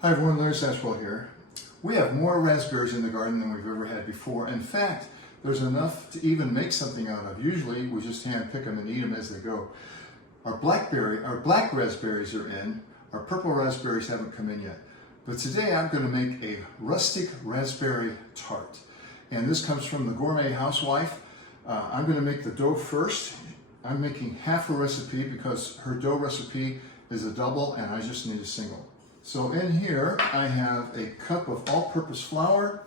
Hi everyone, Larry Satchwell here. We have more raspberries in the garden than we've ever had before. In fact, there's enough to even make something out of. Usually we just hand pick them and eat them as they go. Our black raspberries are in. Our purple raspberries haven't come in yet. But today I'm going to make a rustic raspberry tart. And this comes from the Gourmet Housewife. I'm going to make the dough first. I'm making half a recipe because her dough recipe is a double and I just need a single. So in here I have a cup of all-purpose flour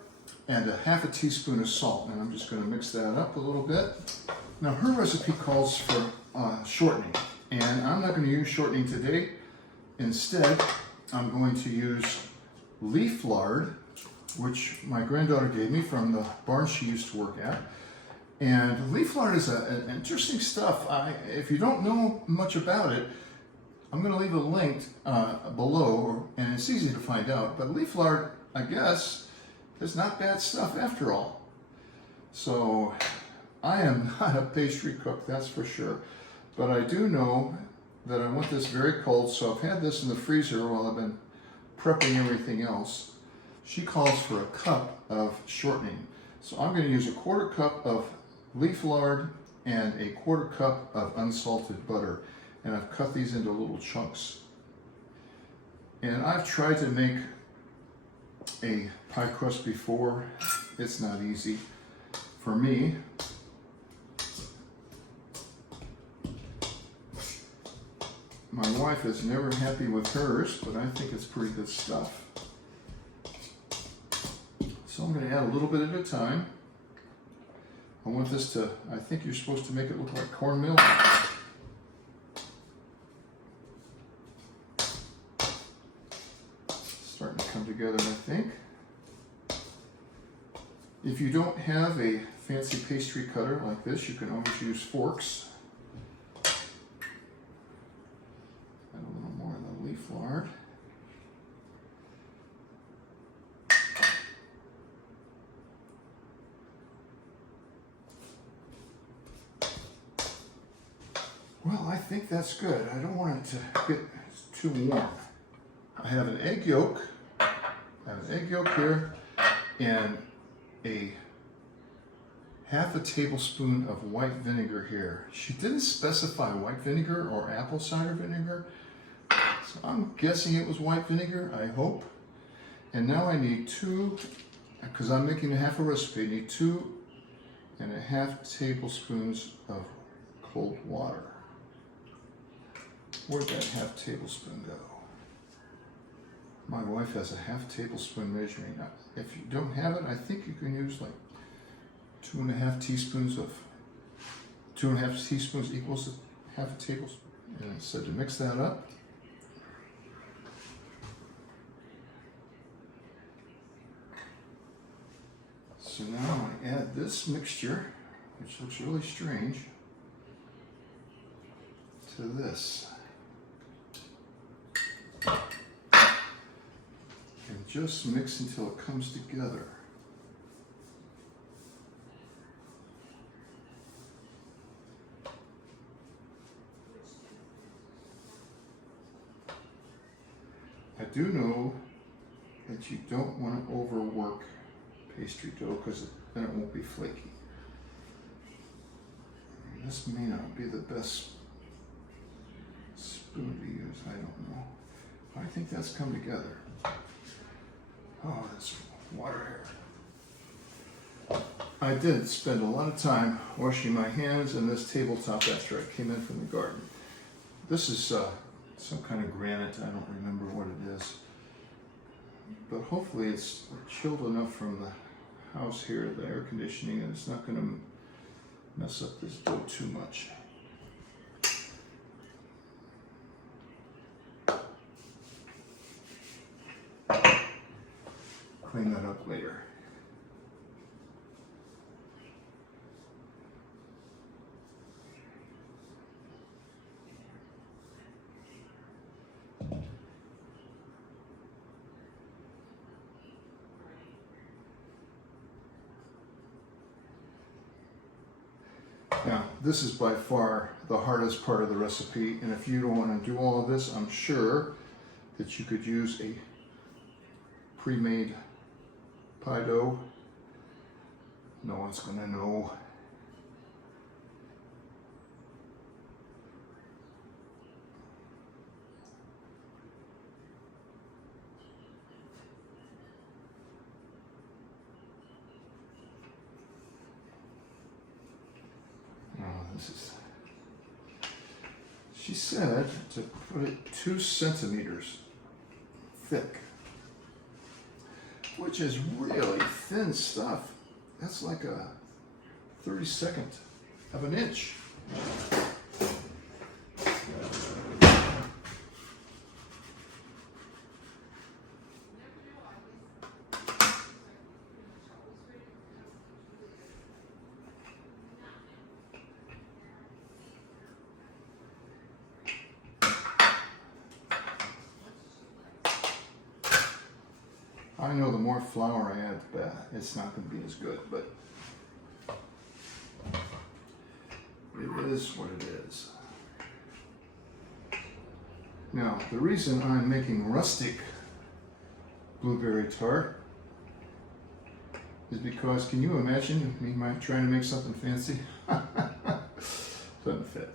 and a half a teaspoon of salt, and I'm just going to mix that up a little bit. Now her recipe calls for shortening, and I'm not going to use shortening today. Instead, I'm going to use leaf lard, which my granddaughter gave me from the barn she used to work at. And leaf lard is an interesting stuff. If you don't know much about it, I'm going to leave a link below, and it's easy to find out. But leaf lard, I guess, is not bad stuff after all. So I am not a pastry cook, that's for sure. But I do know that I want this very cold, so I've had this in the freezer while I've been prepping everything else. She calls for a cup of shortening. So I'm going to use a quarter cup of leaf lard and a quarter cup of unsalted butter. And I've cut these into little chunks. And I've tried to make a pie crust before. It's not easy for me. My wife is never happy with hers, but I think it's pretty good stuff. So I'm going to add a little bit at a time. I want this to, I think you're supposed to make it look like cornmeal. Starting to come together, I think. If you don't have a fancy pastry cutter like this, you can always use forks. Add a little more of the leaf lard. Well, I think that's good. I don't want it to get too warm. I have an egg yolk. Here, and a half a tablespoon of white vinegar here. She didn't specify white vinegar or apple cider vinegar, so I'm guessing it was white vinegar, I hope. And now I need two, because I'm making a half a recipe, I need 2.5 tablespoons of cold water. Where'd that half tablespoon go? My wife has a half tablespoon measuring. If you don't have it, I think you can use like 2.5 teaspoons of, 2.5 teaspoons equals half a tablespoon. And so to mix that up. So now I add this mixture, which looks really strange, to this. And just mix until it comes together. I do know that you don't want to overwork pastry dough because then it won't be flaky. This may not be the best spoon to use, I don't know. I think that's come together. Oh, this water here. I did spend a lot of time washing my hands in this tabletop after I came in from the garden. This is some kind of granite, I don't remember what it is. But hopefully it's chilled enough from the house here, the air conditioning, and it's not going to mess up this dough too much. Clean that up later. Now, this is by far the hardest part of the recipe, and if you don't want to do all of this, I'm sure that you could use a pre-made pie dough. No one's gonna know. She said to put it 2 centimeters thick, which is really thin stuff. That's like a 32nd of an inch. I know the more flour I add, the better. It's not going to be as good, but it is what it is. Now, the reason I'm making rustic blueberry tart is because, can you imagine me trying to make something fancy? Doesn't fit.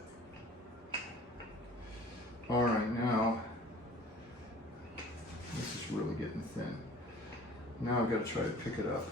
All right, now, this is really getting thin. Now I've got to try to pick it up.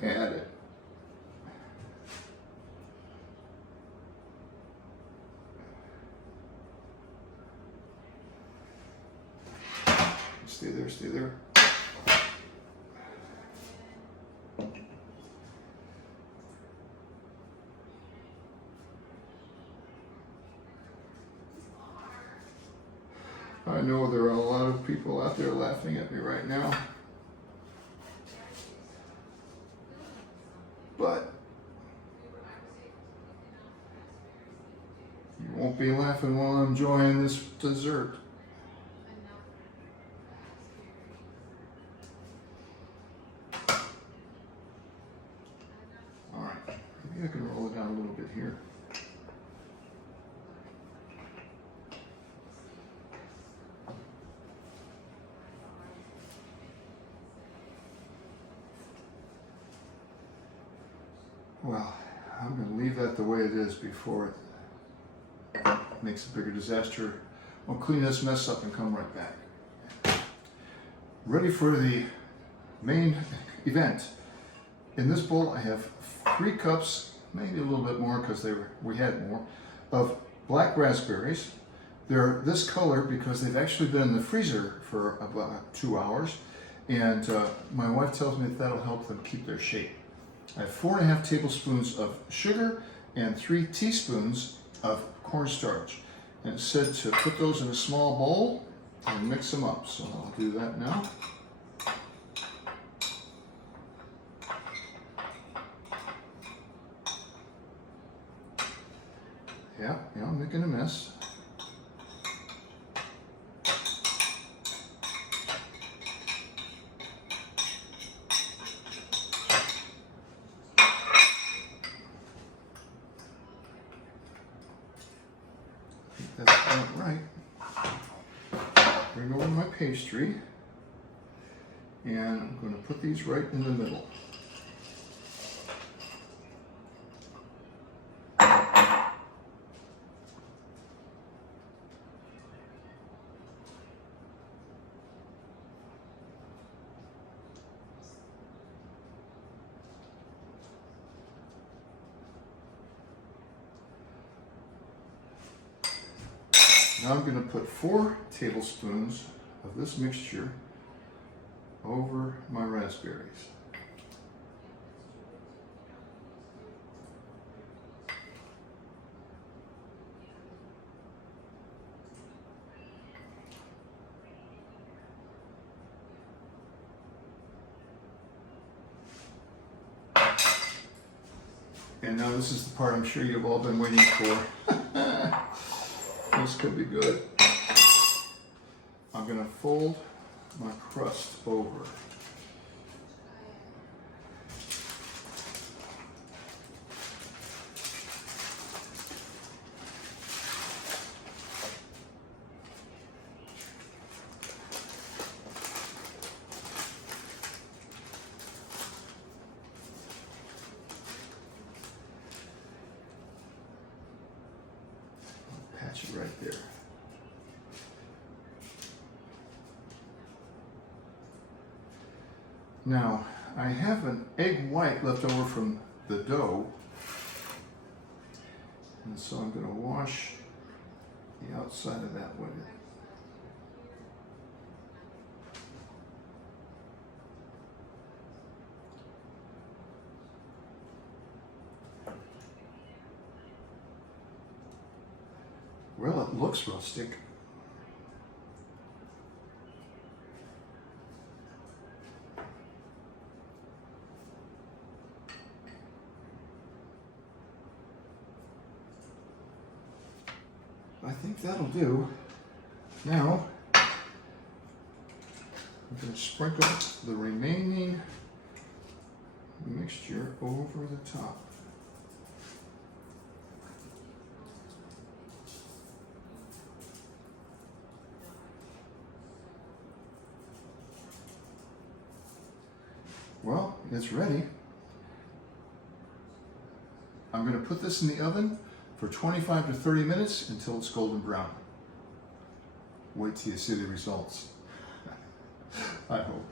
Had it. Stay there, stay there. I know there are a lot of people out there laughing at me right now. But you won't be laughing while I'm enjoying this dessert. All right, maybe I can roll it down a little bit here. Well, I'm going to leave that the way it is before it makes a bigger disaster. I'll clean this mess up and come right back. Ready for the main event. In this bowl I have 3 cups, maybe a little bit more because we had more, of black raspberries. They're this color because they've actually been in the freezer for about 2 hours, and my wife tells me that'll help them keep their shape. I have 4.5 tablespoons of sugar and 3 teaspoons of cornstarch. And it said to put those in a small bowl and mix them up. So I'll do that now. Yeah, I'm making a mess. That's about right. Bring over my pastry, and I'm going to put these right in the middle. Now I'm going to put 4 tablespoons of this mixture over my raspberries. And now this is the part I'm sure you've all been waiting for. This could be good. I'm going to fold my crust over. Patch it right there. Now, I have an egg white left over from the dough, and so I'm going to wash the outside of that with it. Well, it looks rustic. I think that'll do. Now, I'm going to sprinkle the remaining mixture over the top. Well, it's ready. I'm going to put this in the oven for 25 to 30 minutes until it's golden brown. Wait till you see the results. I hope.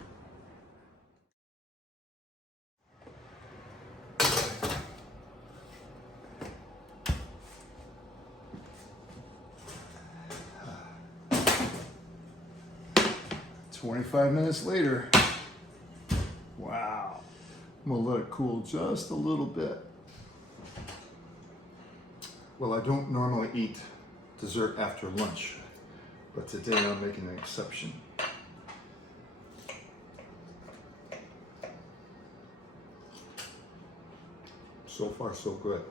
"25 minutes later. Wow. I'm gonna let it cool just a little bit. Well, I don't normally eat dessert after lunch, but today I'm making an exception. So far, so good.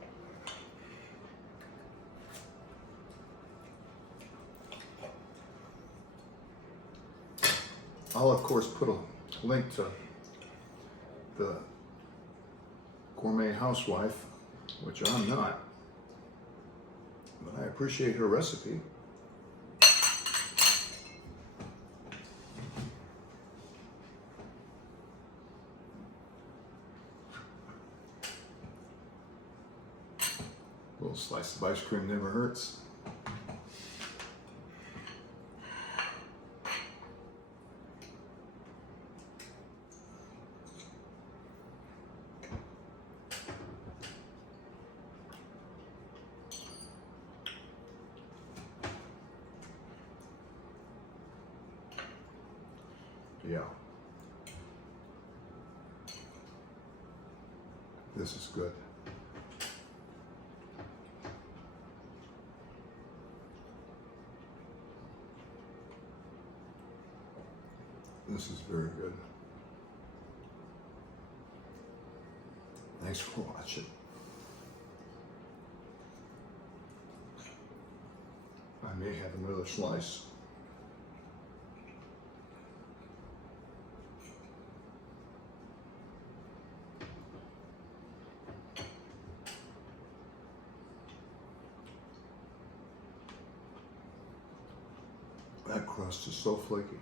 I'll, of course, put a link to the Gourmet Housewife, which I'm not, but I appreciate her recipe. A little slice of ice cream never hurts. Yeah. This is good. This is very good. Thanks for watching. I may have another slice. That crust is so flaky.